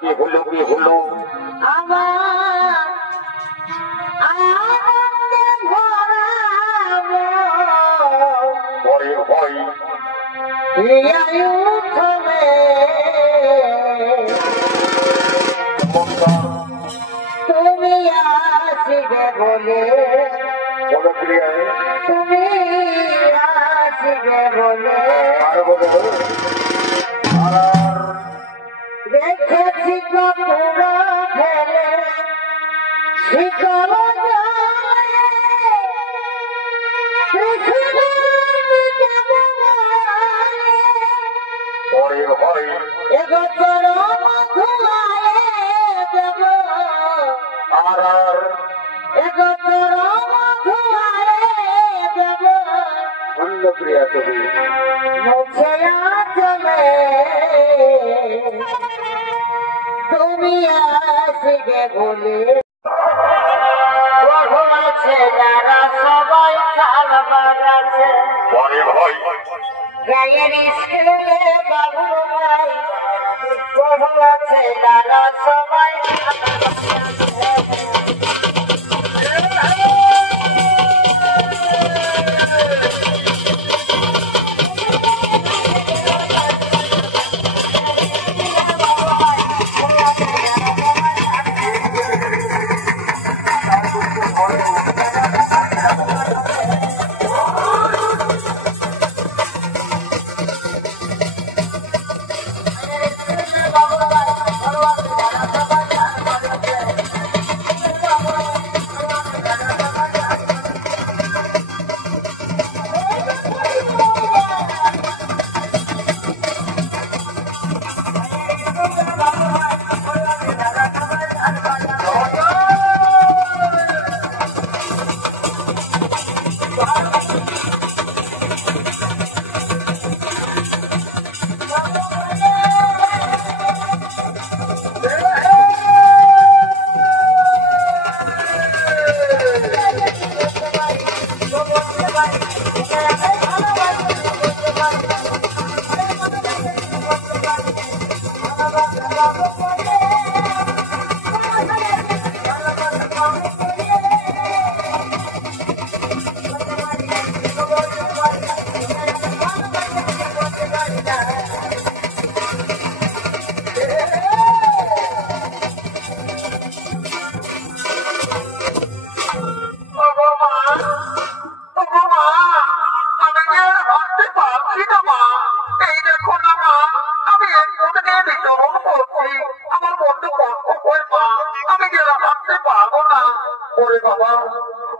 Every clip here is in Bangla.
কি হলো কি হলো আমার আনন্দে ভরাবো পরে ভয় এই আয়ু থমে তুমি আসিবে বলে বলো প্রিয়া তুমি আসিবে বলে আরো বলো আর দেখেছি কপুরা ফেলে শিকল পরে ভয় এবছর মধুয়ায় দেব আর আর এবছর মধুয়ায় দেব অন্য প্রিয়া তুমি মুছে চলে তুমি আসবে বলে ছেলেরা সবাই খালবার আছে পরে ভয় গায়ের স্কুলে বাবু ভাই বহু ছেলেরা সবাই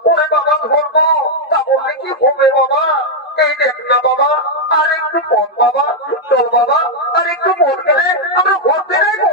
ওরে বাবা ধরবো তা বললে কি হবে বাবা এই দেখ না বাবা আর একটু পথ বাবা চল বাবা আর একটু মন গেলে আমরা ঘুরতে নেবো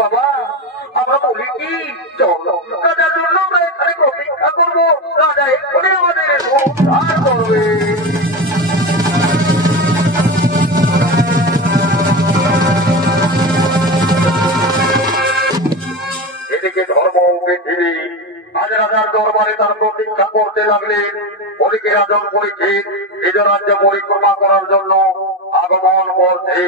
বাবা আমরা বলি কি চলো রাজার জন্য আমরা এখানে প্রতীক্ষা করবো রাজা এক্ষুনি আমাদের উদ্ধার করবে এদিকে ধর্ম পৃথিবী আজ রাজার দরবারে তার প্রতীক্ষা করতে লাগলেন ওদিকে রাজন পরীক্ষিত নিজ রাজ্য পরিক্রমা করার জন্য আগমন করছে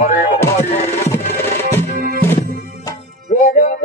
अरे भाई अरे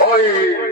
भाई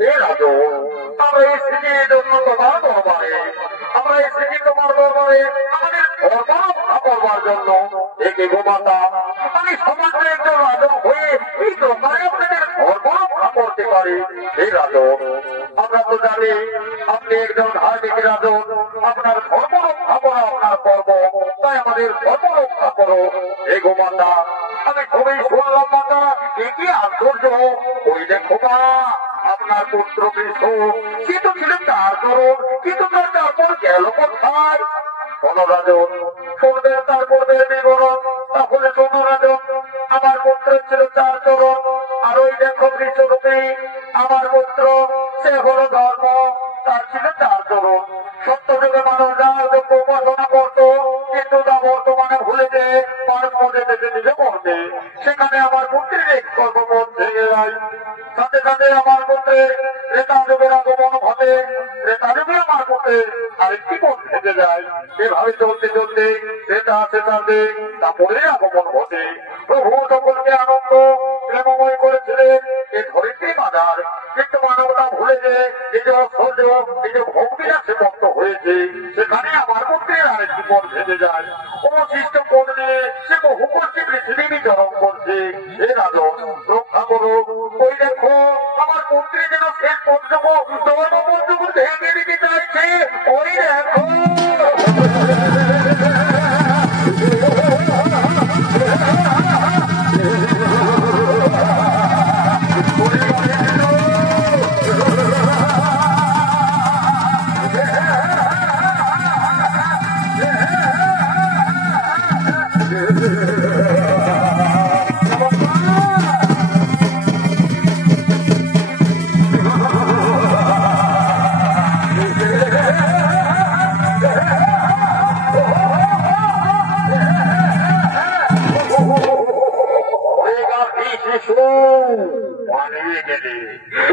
হে রাজন, আমরা এসেছি এই জন্য তোমার দরবারে, আমরা এসেছি তোমার দরবারে আমাদের ধর্ম করবার জন্য। একে গোমাতা, আমি সমাজে একজন রাজন হয়ে এই দরবারে আপনাদের ধর্ম করতে পারি। হে রাজন, আমরা তো জানি আপনি একজন ধার্মিক রাজন, আপনার ধর্ম রক্ষা করা আপনার কর্ম, তাই আমাদের ধর্ম রক্ষা করো। হে গোমাতা, আমি খুবই শুনলাম মাতা, কি আশ্চর্য, ওই দেখো মা আপনার পুত্র কৃষ্ণ, সে তো ছিল 4 করণ, কিন্তু তার তারপর গেল কোথায়? শোনো রাজন, শুনবেন তার পূর্বের বিবরণ। তাহলে শোনো রাজন, আমার পুত্র ছিল 4 চরণ, আর ওই দেখো কৃষ্ণরূপী আমার পুত্র, সে হলো ধর্ম, তার ছিল 4 চরণ। সত্য যুগে মানুষ যোগ্য উপাসনা করতো, কিন্তু তা বর্তমানে ভুলে যে মানুষ মধ্যে বেঁচে নিজে করছে। সেখানে আমার পুত্রের এক কর্মপথ ভেঙে যায়, সাথে সাথে আমার পুত্রের ত্রেতা যুগের আগমন ঘটে, ত্রেতা যুগে আমার পুত্রে আরেকটি পথ ভেঙে যায়। এভাবে চলতে চলতে ত্রেতা শেষার্ধে তারপরে আগমন ঘটে। প্রভু সকলকে আনন্দ প্রেমময় করেছিলেন এ ধরিত্রী বাজার, কিন্তু মানবতা ভুলে যে এই যে ঐশ্বর্য, এই যে ভোগ বিলাসে মত্ত হয়েছে, সেখানে আমার পুত্রের আরেকটি পথ ভেঙে যায়। অবশিষ্ট পথ নিয়ে সে বহু কষ্টে পৃথিবী বিচরণ করছে। হে রাজন, রক্ষা করো। ওই দেখো আমার পুত্রী যেন শেষ পর্যন্ত ধর্ম পর্যন্ত ভেঙে দিতে চাইছে। ওই দেখো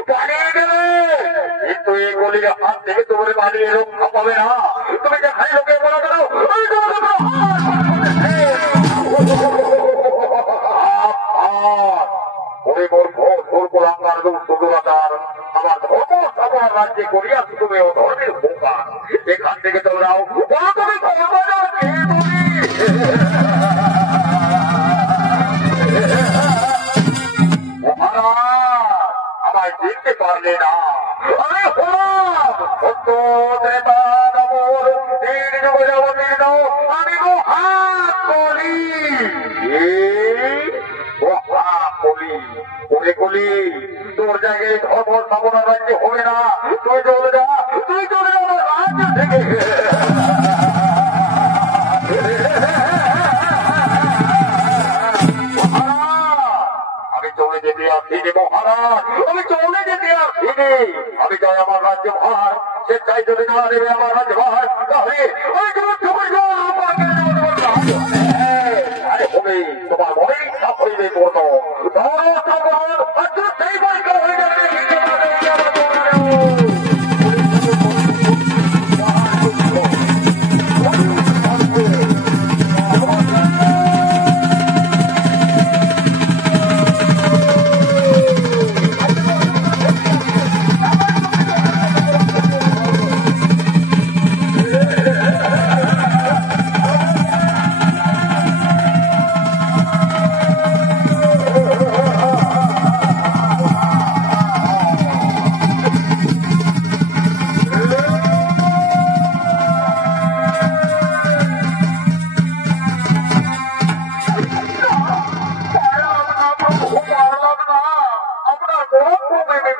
পালিয়ে গেলে, কিন্তু এই গলির হাত থেকে তোমার পালিয়ে রক্ষা পাবে না। তুমি যেখানে লোকে বলা গেল আমার ধর্ম সবার রাজ্যে করিয়া তুমি ও ধর্মের বোকা, এখান থেকে তোমরাও তুমি আমায় দেখতে পারলে না। আমি আমি মহাকলি, কলি তোর জায়গায় ধর্ম স্থাপনা রাজ্যে হবে না। তুই চলে যা, তুই চলে যা আমার রাজ্য থেকে। আমি চলে যেতে আসিনি মহারাজ, আমি চলে যেতে আসিনি। আমি চাই আমার রাজ্য ভার, সে চাই যদি না দেবে আমার রাজ্য ভার, তাহলে তোমার মনে ইচ্ছা হইবে কোনো সেই বৈকা হয়ে যাবে।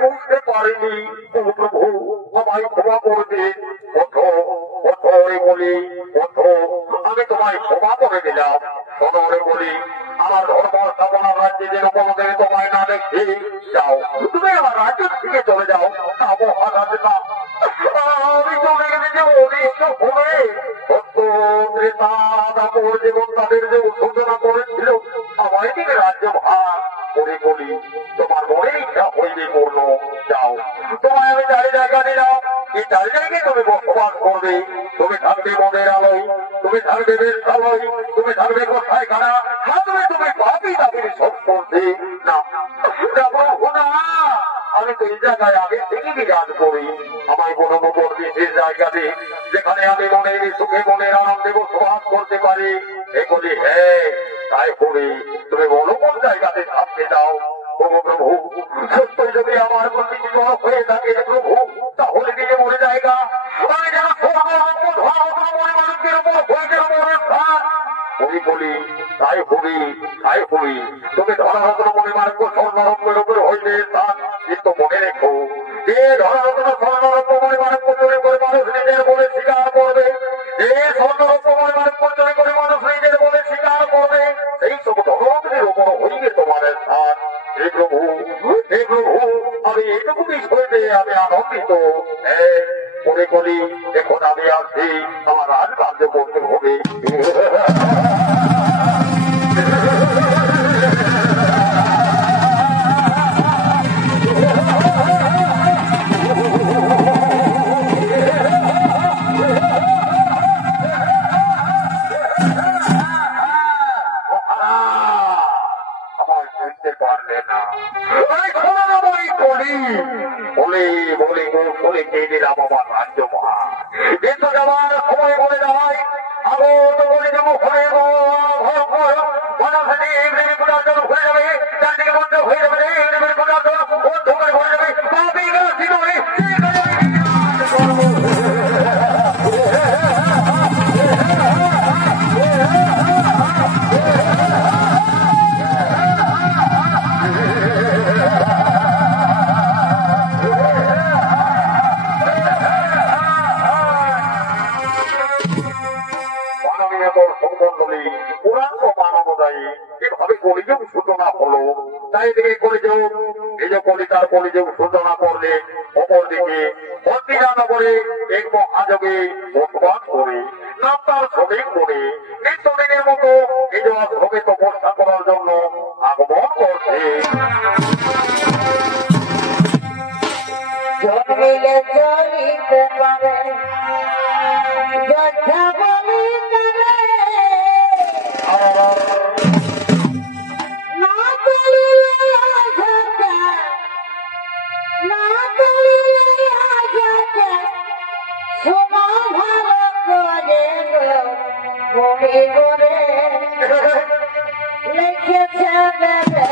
বুঝতে পারিনি, প্রভু আমায় ক্ষমা করে দিন। বলি আমি তোমায় ক্ষমা করে দিলাম। শোনো বলি, আমার ধর্ম স্থাপনা রাজ্যে যেরকম দেবে তোমায় না দেখি, যাও তুমি আমার রাজ্য থেকে চলে যাও। না মহারাজ না, আমি চলে গেলে যে অনিষ্ট হবে। জীবন তাদের যে সূচনা করেছিল, আমায় দিকে রাজ্য ভাগ করে বলি তোমার মনে ইচ্ছা হইবে পূর্ণ। যাও, তোমায় আমি 4 জায়গা দিলাম, এই 4 জায়গায় তুমি বসবাস করবে। তুমি থাকবে মনের আলোয়, তুমি থাকবে বেশালয়, তুমি থাকবে কোথায় খানা, থাকবে তুমি পাপি তাদের সব করতে না। প্রভু না, আমি তো এই জায়গায় আগে থেকে বিরাজ করি। আমায় কোনো মতন বিশেষ জায়গাতে যেখানে আমি মনের সুখে মনের আনন্দে বসবাস করতে পারি। এগুলি হ্যাঁ তাই করি। তুমি বলো কোন জায়গাতে থাকতে চাও। প্রভু প্রভু সত্যই যদি আমার প্রতি বিবাহ হয়ে থাকে প্রভু, তাহলে দিকে মনে জায়গা আমি যেন মানুষের উপর হইতে স্থান করি বলি তাই করি তাই করি। তুমি ধরারত্ন মনে মার্গ স্বর্ণরত্নের উপর হইলে স্থান, কিন্তু মনে রেখো যে ধরারত্ন স্বর্ণরত্ন মনে মার্গ চুরি করে মানুষ নিজের বলে স্বীকার করবে, যে স্বর্ণরত্ন মনে মার্গ চুরি করে মানুষ নিজের বলে স্বীকার করবে, সেই সব ধনরত্নের উপর হইলে তোমার স্থান। হে প্রভু হে প্রভু, আমি এইটুকু বিষয়তে আমি আনন্দিত। মনে করি এখন আমি আসছি, আমার রাজকার্য করতে হবে। সূচনা করলে অপরদিকে বন্দিরানগরে এক মহাযোগে বসবাস করে নামতার শ্রমিক করে নিত্যদিনের মতো নিজের শ্রমে তপস্যা করার জন্য আগমন করছে। জন্মিলে চলিতে পারে যোদ্ধা বলিতে না করিলে আঘাতে, না করিলে আঘাতে সমাধান করে বলি করে লিখেছে বেদে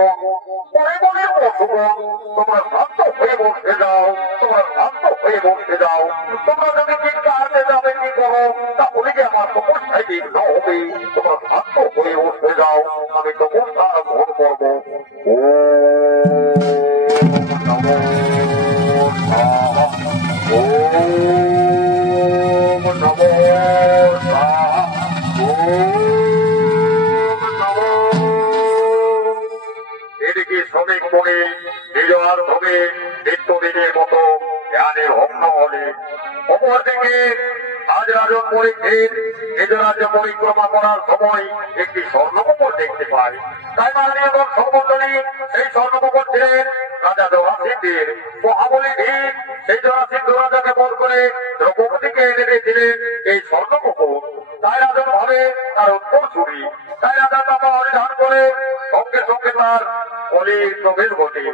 বন্ধুগণ, পরিবারের বন্ধুগণ, তোমরা শান্ত হয়ে বসে যাও, তোমরা শান্ত হয়ে বসে যাও। তোমরা যদি চিন্তা হারতে যাবে কি করো, তাহলে কি আমার তপস্যায় বিঘ্ন হবে। তোমরা শান্ত হয়ে বসে যাও, আমি তপস্যা আরম্ভ করবো। এদিকে শ্রমিক মনে নিজ মাধ্যমে নিত্যদিনের মতো ধ্যানের ভগ্ন হলে, অপরদিকে আজ রাজন পরীক্ষিত নিজ রাজ্য পরিক্রমা করার সময় একটি স্বর্ণকমল দেখতে পায়। তাই মাননীয় এবং সম্বন্ধনী সেই স্বর্ণকমল ছিলেন রাজা জরাসিদ্ধের। মহাবলী ভীম সেই জরাসিদ্ধ রাজাকে বল করে দ্রৌপদীকে এনে দিয়েছিলেন এই স্বর্ণকমল। তাই রাজন ভাবে তার উত্তর ছুরি। তাই রাজা তাপা পরিধান করে সঙ্গে সঙ্গে তার কলির প্রবেশ ঘটে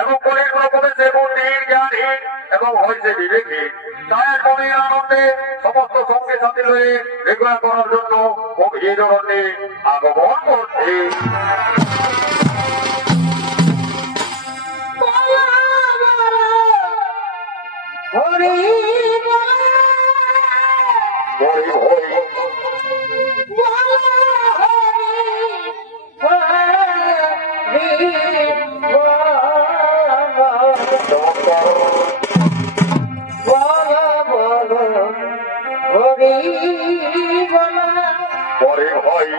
এবং কলির প্রবেশে বুদ্ধির জ্ঞানহীন এবং হয়েছে বিবেকহীন। তাই কবির আনন্দে সমস্ত সঙ্গে সাথী হয়ে রেগুলা করার জন্য গভীর অরণ্যে আগমন করছে। হরি হরি হরি হরি হরি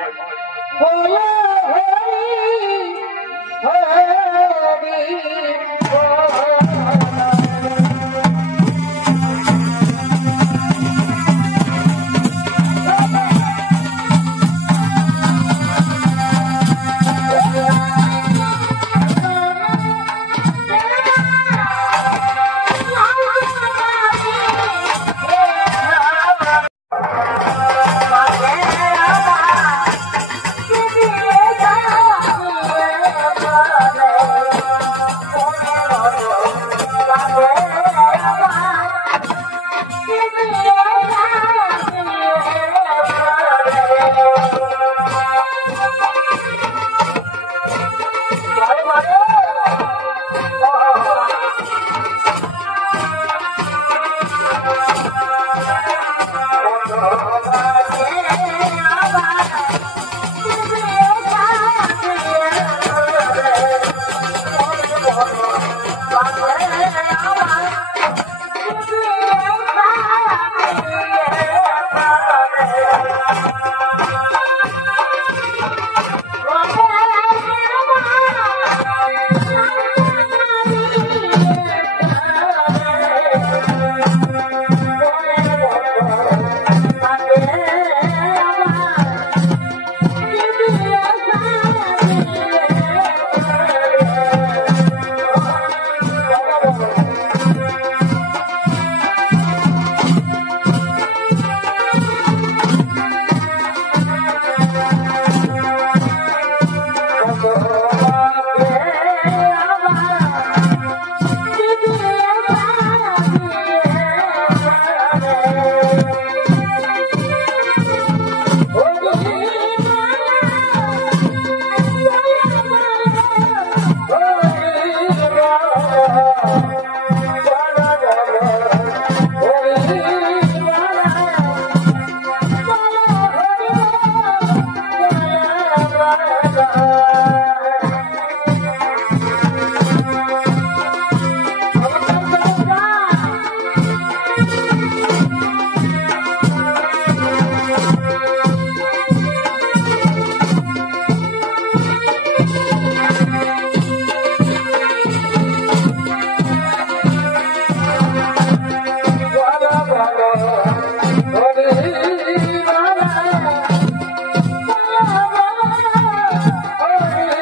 Hare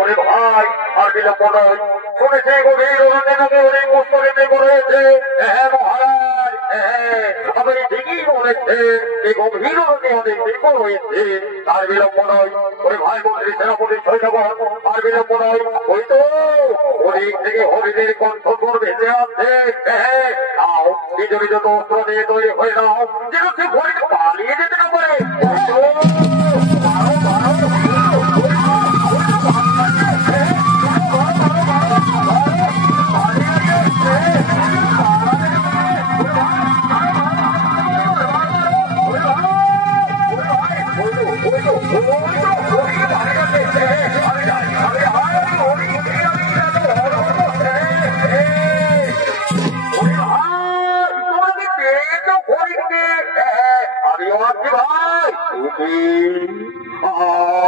ওরে ভাই আর বিলম্ব নয়, শুনেছি গভীর অরণ্যে নাকি অনেক পুস্তকে দেব রয়েছে। হ্যাঁ মহারাজ, হ্যাঁ আপনি ঠিকই বলেছেন, এই গভীর অরণ্যে অনেক দেব রয়েছে। আর বিলম্ব নয়, ওরে ভাই মন্ত্রী সেনাপতি সৈন্যগণ, আর বিলম্ব নয়, ওই তো ওদিক থেকে হরিণের কণ্ঠস্বর ভেসে আসছে। হ্যাঁ নাও, নিজ নিজ অস্ত্র দিয়ে তৈরি হয়ে নাও, যেন সে হরিণ পালিয়ে যেতে না পারে। ওই তো মারো মারো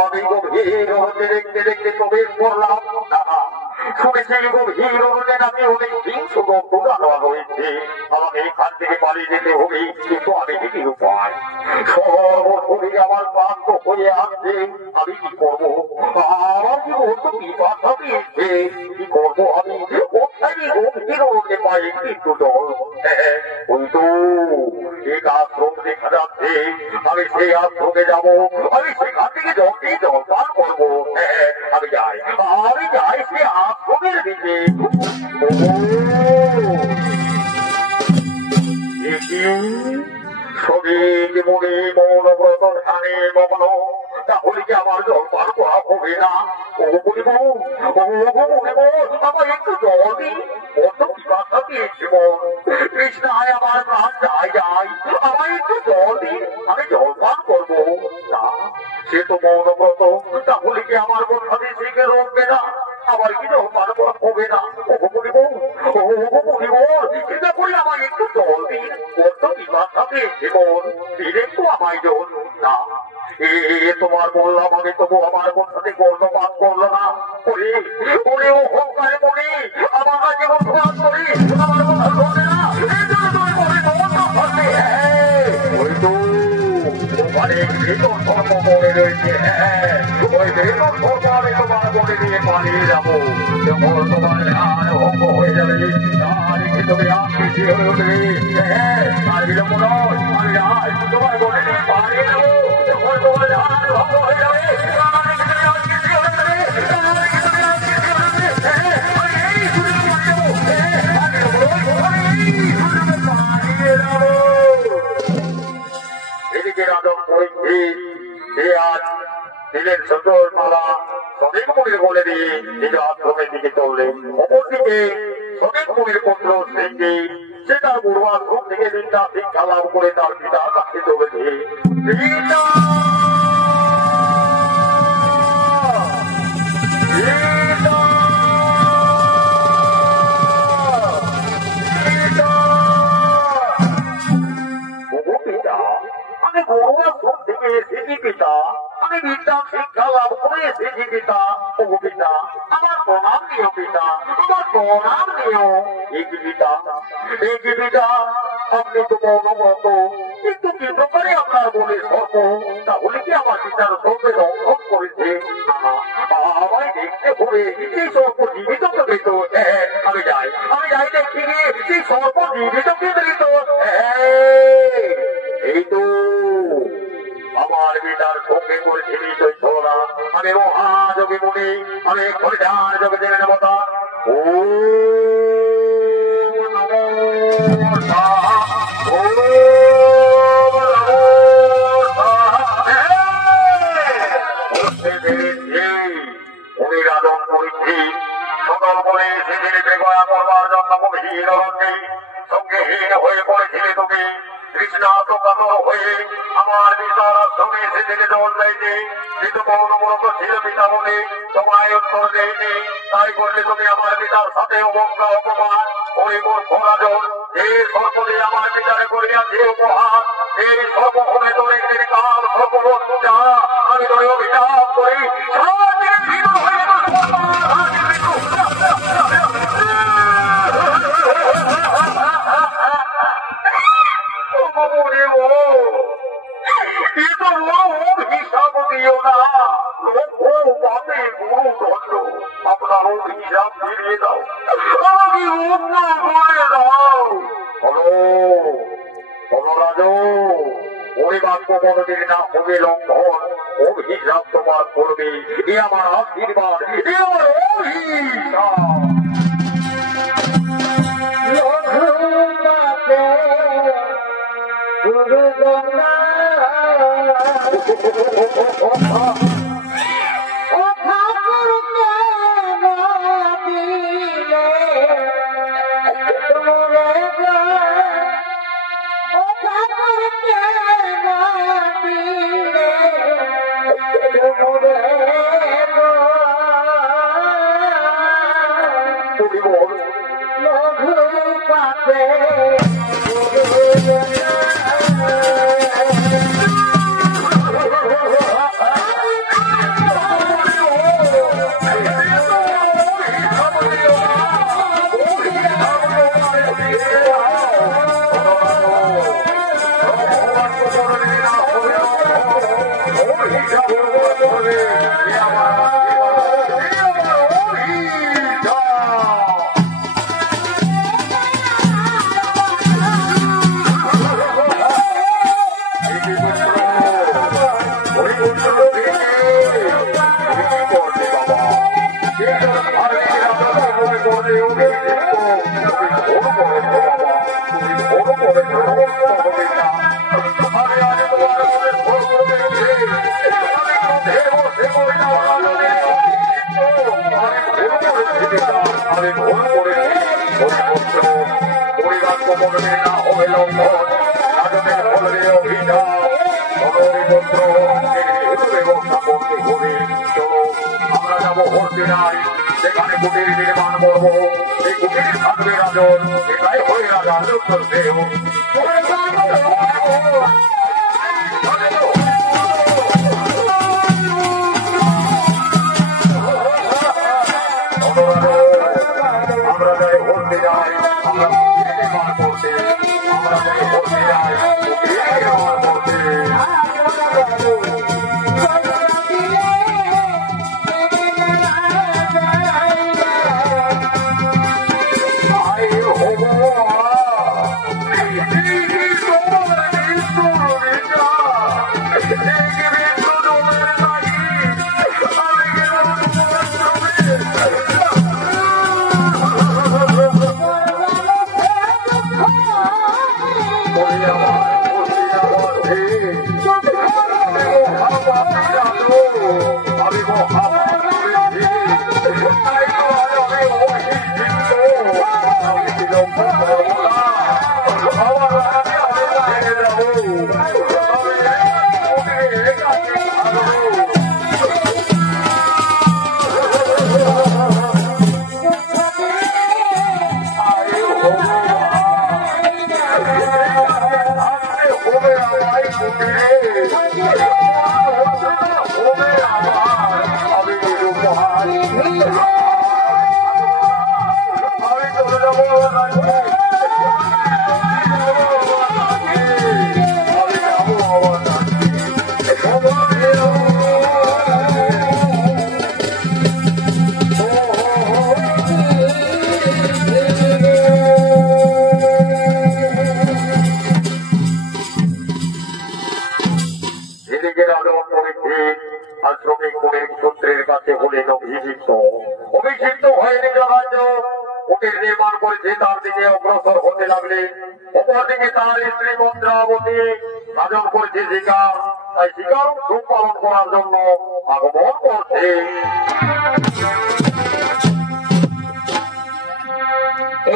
আমি গভীর অরণ্যে দেখতে দেখতে প্রবেশ করলাম। শুনেছি গভীর অরণ্যে নাকি অনেক হিংস্র জন্তু জানোয়ার রয়েছে। আমাকে এখান থেকে পালিয়ে যেতে হবে, কিন্তু আমি দেখি উপায়। সর্বশরীরে আমার ক্লান্ত হয়ে আসছে, আমি কি করবো? আমার কি বলতো পিপাসা পেয়েছে, কি করবো আমি? কোথায় গভীর অরণ্যে পাই কিন্তু জল? ওই তো এক আশ্রম দেখা যাচ্ছে, আমি সেই আশ্রমে যাবো, আমি সেখান থেকে জল পান করবো। আমি যাই সে আশ্রমের দিকে। সবিক মনে মৌনব্রত ধানে মগ্ন, তাহলে কি আমার জল পান করা হবে না? আমার একটু জল দিই, কত পিপাসা পেয়েছে মন। কৃষ্ণায় আমার প্রাণ যায়, আমার একটু জল দিই, আমি জল পান করবো না। সে তো মৌনব্রত, তাহলে কি আমার কথাতে শিখে রোকবে না? আমার কি জল পান করা হবে না? চিন্তা করি আমার একটু জল দিই, কত পিপাসা পেয়েছে মন, দিন একটু আমায় জল না। তোমার বললাম আমি, তবু আমার কথাতে কর্ণপাত করলো না। ওরে অহংকারে মনে আমার কাছে অপরাধ করি, আমার কথা ধরবে না। ওই তো ওখানে ভেতর ধর্ম মনে রয়েছে। ওই ভেতর ধর্ম তোমার মনে নিয়ে পালিয়ে যাবো, যখন তোমার ধ্যান ভঙ্গ হয়ে যাবে, তার তুমি আকৃতি হয়ে উঠবে। আর বিলম্ব নয়, আমি যাই তোমার মনে নিয়ে পালিয়ে যাবো, যখন তোমার ধ্যান ভঙ্গ হয়ে যাবে। এদিকে রাজন পরীক্ষে সে আজ দিলের সুন্দর মালা শ্রমিক মুনির বলে দিয়ে নিজ আশ্রমের দিকে চললেন। অপরদিকে শ্রমিক মুনির পুত্র শ্রীকে সে তার পূর্বাশ্রম থেকে বিদ্যা শিক্ষা লাভ করে তার পিতার কাছে চলেছে। আমি পূর্বাশ্রম থেকে এসেছি পিতা, আমি বিদ্যা শিক্ষা লাভ করে এসেছি পিতা। ও পিতা, আমার প্রণাম দিও পিতা, আমার প্রণাম দিও। এই পিতা, আপনি তো মৌনব্রত, কিন্তু কি প্রকারে আপনার বলে সর্ব? তাহলে কি আমার পিতার সর্বে রক্ষণ করেছে? আমায় দেখতে হবে সেই সর্ব জীবিত মৃত। আমি যাই দেখি গিয়ে সেই সর্ব জীবিত মৃত। এই তো আমার পিতার সঙ্গে করেছি নিশ্চয় ছোড়া। আমি মহাযোগী মুনি, আমি হরিধান জগতের দেবতা। ও রাজন পরীক্ষী সকল বলে সেদিকে গয়া করবার জন্য গভীর অরণ্যে সঙ্গেহীন হয়ে পড়েছিলে তুমি। কৃষ্ণাতকাত হয়ে আমার পিতার আশ্রমে এসেছিলে জল যাইতে, কিন্তু মৌনব্রত ছিল পিতা বলে তোমায় উত্তর দেয়নি। তাই করলে তুমি আমার পিতার সাথে অবজ্ঞা অপমান। ওই মূর্খ রাজন, এই সর্বদে আমার পিতারে করিয়াছে উপহার, এই সর্ব হবে তোর একদিন কাল সর্ববস্তু যা আমি তোর অভিশাপ করি। হিসাব দিও না, লোক পাবে গুরু রাজদণ্ড আপনার অভিশাপ ফিরিয়ে দাও, আমাকে মুক্ত করে দাও। হলো হলো রাজু, ওই বাক্য কোনদিন না হবে লঙ্ঘন, অভিশাপ তোমার করবে, এ আমার আশীর্বাদ, এ আমার অভিশাপ। আমরা যাবো হরদিনায়, সেখানে কুটির নির্মাণ করবো, এই কুটির থাকবে রাজন, এটাই হয়ে রাজার দেহ। আমরা যাই হরদিনায়, আমরা কুটির নির্মাণ করতে, আমরা যাই হরদিনায় কুটির নির্মাণ করতে। অভিষিক্ত হয়ে নিজ রাজ্য কুটির নির্মাণ করেছে, তার দিকে অগ্রসর হতে লাগলেন। অপরদিকে তার স্ত্রী মন্ত্রাবতী রাজন করেছে শিকার, তাই শিকার সুখ পালন করার জন্য আগমন করছে।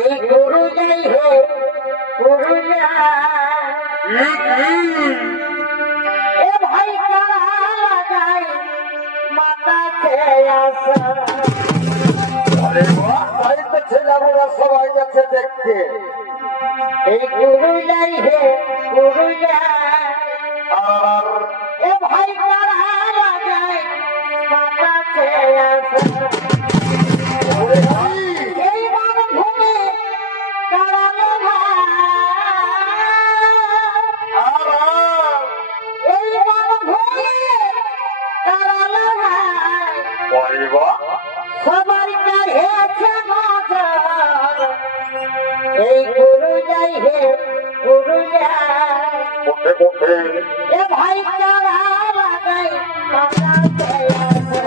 এই গরু যাই হোক এ ভাই কারা লাগাই মাথা আসা। সবাই যাচ্ছে দেখতে, এই গরু যাই হে গরু আর এ ভাই কারা লাগাই মাথা আসা। এই বনভূমি কারালো এই বনভূমি কারালো পরিবার সবার কাছে নজর এই গুরু যাই হে গুরু যাই কোথে কোথে এ ভাই তারা লাগাই মাথাতে আছে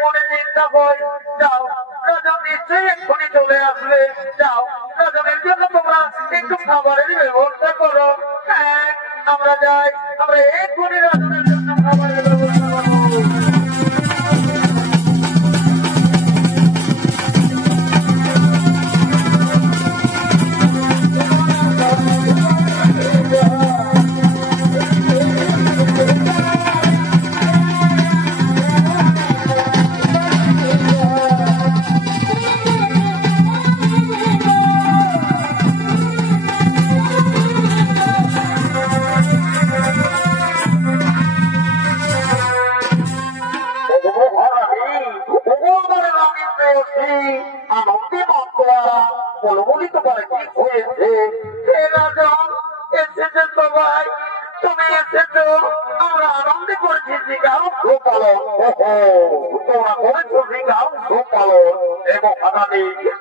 মনে চিন্তা কর যাও রাজা নিশ্চয়ই এক্ষুনি চলে আসবে যাও রাজনের জন্য তোমরা একটু খাবারের ব্যবস্থা করো। হ্যাঁ আমরা যাই, আমরা এক্ষুনি রাজনের জন্য খাবারের ব্যবস্থা করবো।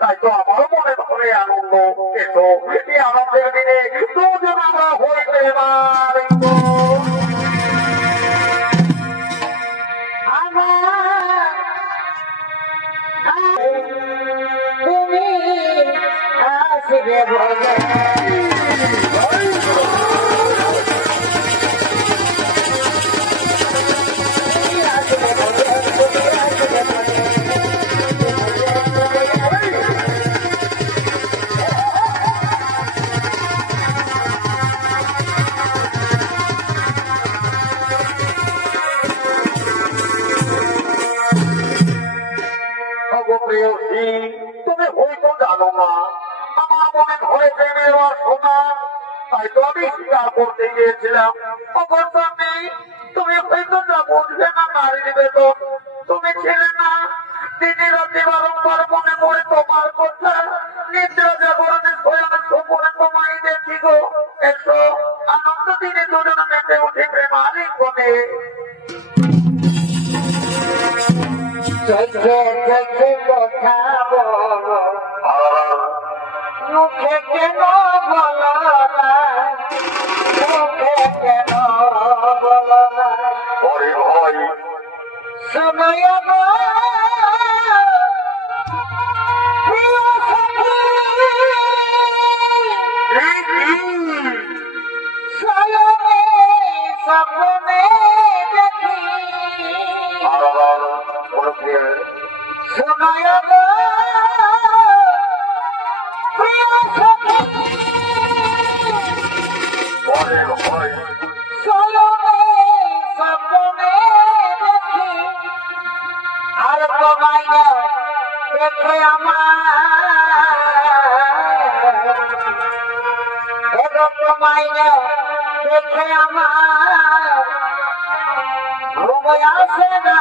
তাই তো আমারও মনে ধরে আনন্দ। এসো এই আনন্দের দিনে দুজন আমরা হইতে পারব। তুমি আসবে বলে তুমি হয়তো জানো না আমার মনে ধরে প্রেমের শোনা, তাই তো আমি স্বীকার করতে গিয়েছিলাম। তুমি হয়তো যা বুঝবে না নারীর বেতন, তুমি ছিলে না দিনে রাতে বারংবার মনে পড়ে তোমার কথা, নিদ্রা জাগরণে শয়নে স্বপনে তোমায় দেখি গো। এসো আনন্দ দিনে দুজনে মেতে উঠে প্রেমালিঙ্গনে। চোখে চোখে কথা বলো, মুখে কেন বলো না, মুখে কেন বলো না। সময় স্বপ্নে দেখি সময় আর তোমায় দেখে আমার তোমায় দেখে আমার ঘুম আসে না।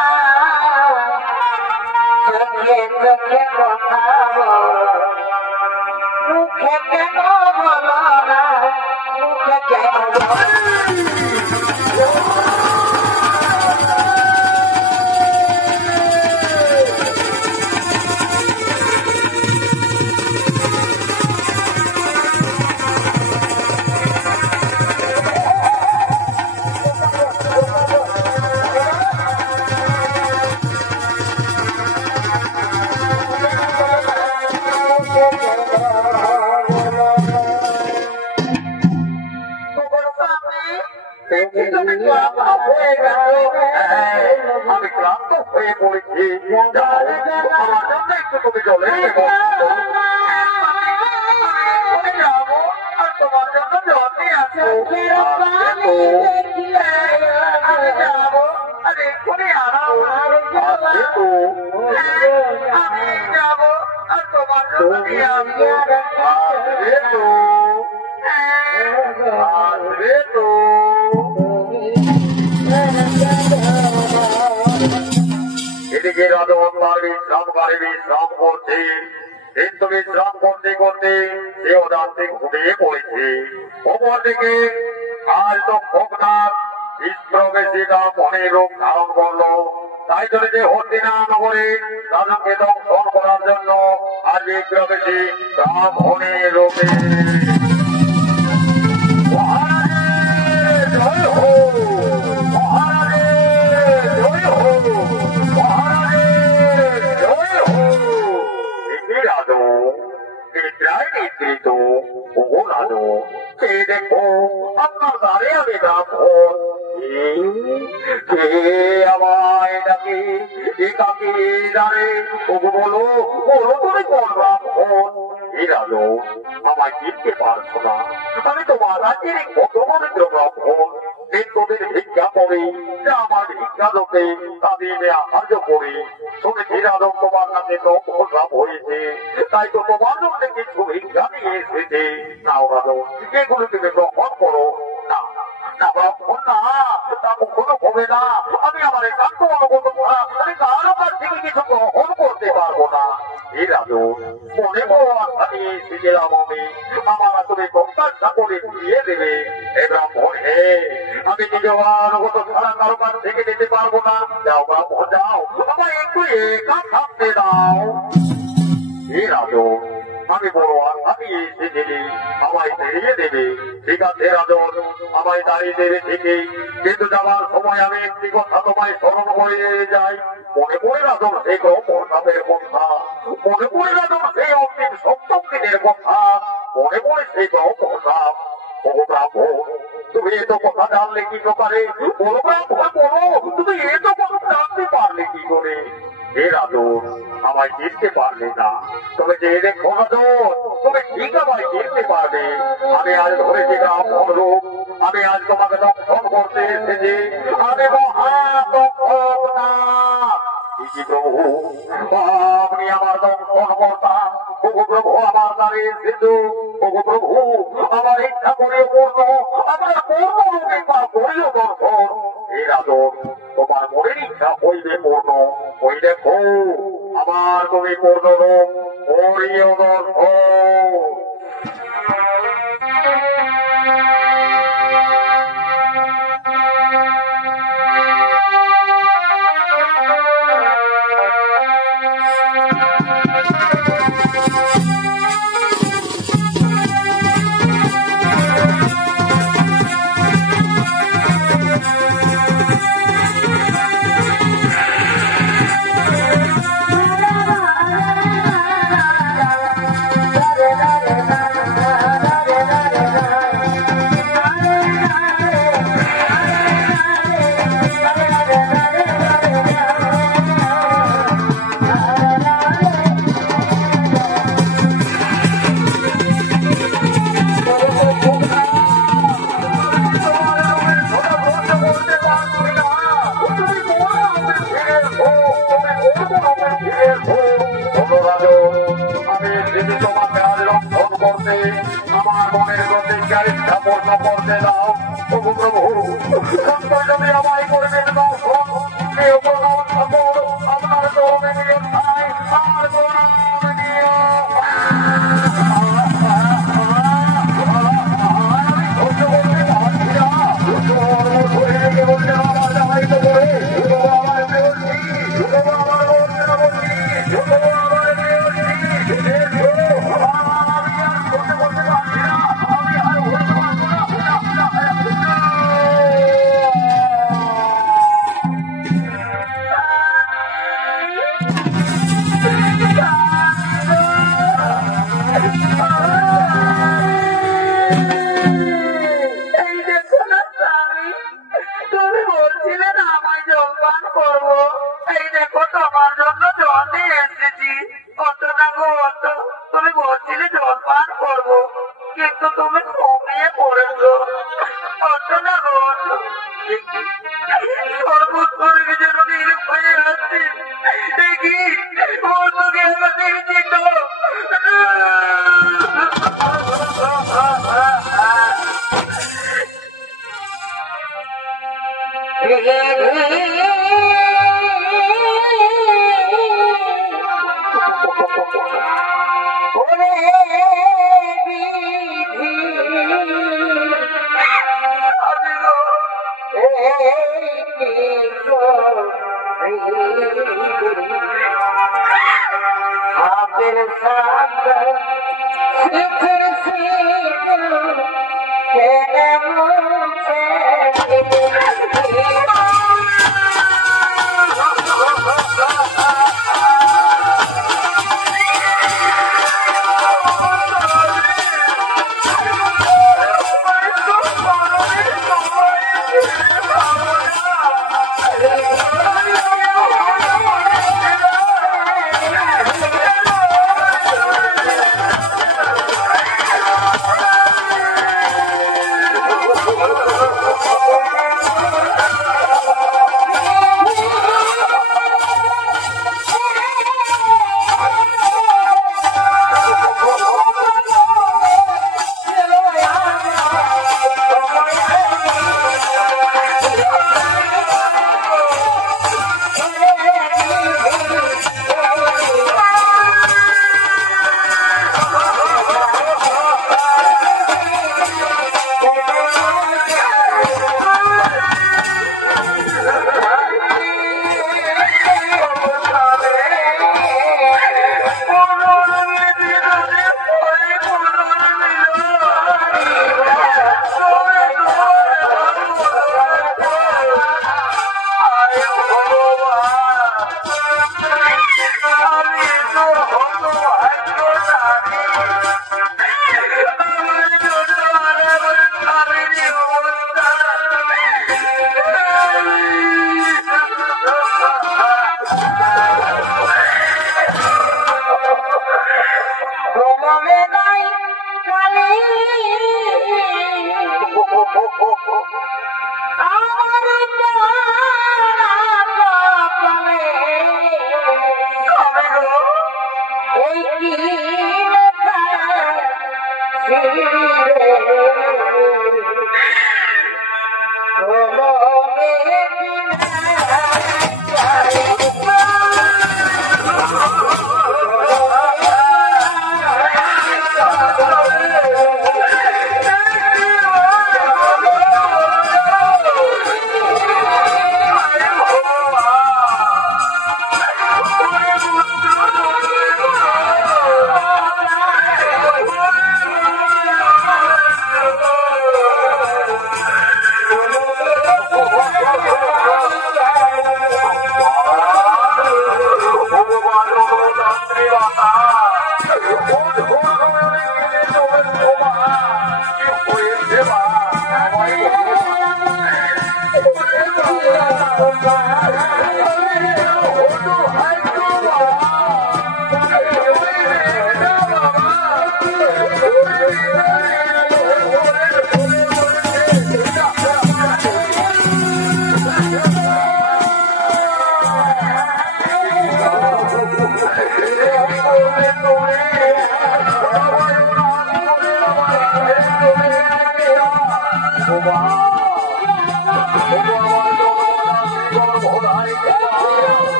চোখে চোখে কথা মুখে কেন বলো না, মুখে কেন আমি ক্লান্ত হয়ে পড়েছি, আমার জন্য একটু তুমি চলে যাবো আর তোমার জন্য জল নিয়ে আসবো। আমি যাবো আর এক্ষুনি আরাম আমি যাবো আর তোমার জন্য নিয়ে আসবো। আসবে তো এদিকে রাজবন্ধার বিশ্রাম করছে, কিন্তু বিশ্রাম করতে করতে সেও যান্ত্রিক ঘুমিয়ে পড়েছে। অপরদিকে আজ তো ভোগনাথ বিশ্ববেশীটা মনে রূপ ধারণ করলো, তাই চলেছে হস্তিনাথ নগরে রাজাকে দংশন করার জন্য। আজ বিশ্ববেশী ব্রাহ্মণে রূপে জয় হো মহারাজের জয় হো মহারাজের জয় হো। রাজু নিদ্রিত ও রাজু কে দেখো আপনার দ্বারে আমি রাখুন কে আমায় ডাকে একাকে জানে ওগো বলো বলো করে কোন রাখুন এই রাজু আমায় চিনতে পারছো না আমি তো মাতাজির কত পবিত্র রাখুন তোদের ভিক্ষা করি আমার ভিক্ষা লোকে তাদের সাহায্য করি শুনেছি রাজক তোমার নামে তো প্রস্রাব হয়েছে তাই তো তোমার জন্য কিছু ভিক্ষা নিয়ে এসেছে নাও রাজক এগুলো তুমি গ্রহণ করো না না ব্রাহ্মণ না তা কখনো হবে না আমি আমার একান্ত অনুগত করা আমি কারো কাছ থেকে কিছু গ্রহণ করতে পারবো না এই রাজক মনে বড় আশা নিয়ে এসেছিলাম আমি আমার আসলে প্রত্যাশা করে দিয়ে দেবে হে ব্রাহ্মণ হে আমি নিজে অনুগত ছাড়া কারো কাছ থেকে যেতে পারবো না যাও ব্রাহ্মণ যাও আমার একটু একা থাকতে দাও হে রাজক আমি বড় আশা নিয়ে এসেছিলি আমায় বেরিয়ে দেবে ঠিক আছে রাজন আমায় দাঁড়িয়ে দেবে ঠিকই কিন্তু যাওয়ার সময় আমি একটি কথা তোমায় স্মরণ করে যাই মনে পড়ে রাজন সেই প্রস্তাবের কথা মনে পড়ে রাজন সেই অন্তিম সপ্তম দিনের কথা মনে পড়ে সেই প্রস্তাব ও ব্রাহ্মণ তুমি এত কথা জানলে কি করে বলো ব্রাহ্মণ বলো তুমি এত কথা জানতে পারলে কি করে হে রাজন আমায় চিনতে পারলে না তবে যে দেখো রাজন তুমি ঠিক আমায় চিনতে পারবে আমি আজ ধরেছি ব্রাহ্মণ রূপ আমি আজ তোমাকে দর্শন করতে এসেছি আমি মহাদক্ষ না প্রভু আপনি আমার দর্শন কর্তা প্রভু প্রভু আমার দ্বারে সিদ্ধু প্রভু প্রভু আমার ইচ্ছা করে পূর্ণ আমার পূর্ণ রূপে বা করিও দর্শন হে রাজন তোমার মনের ইচ্ছা হইবে পূর্ণ ওই দেখো আমার তুমি পূর্ণ রূপ করিও দর্শন আমার মনের প্রতিজ্ঞা ইচ্ছা পূর্ণ করতে দাও প্রভু প্রভু তুমি আমায় করবেন দর্শন ঠাকুর আপনার গৌরবে নিয়ে খাই আর গৌরবে নিয়ে ধৈর্য বলতে পারছি না ধরে রেখে বলতে আমার জামাই তো করে আমার প্রেয়সী আমার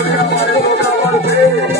আমার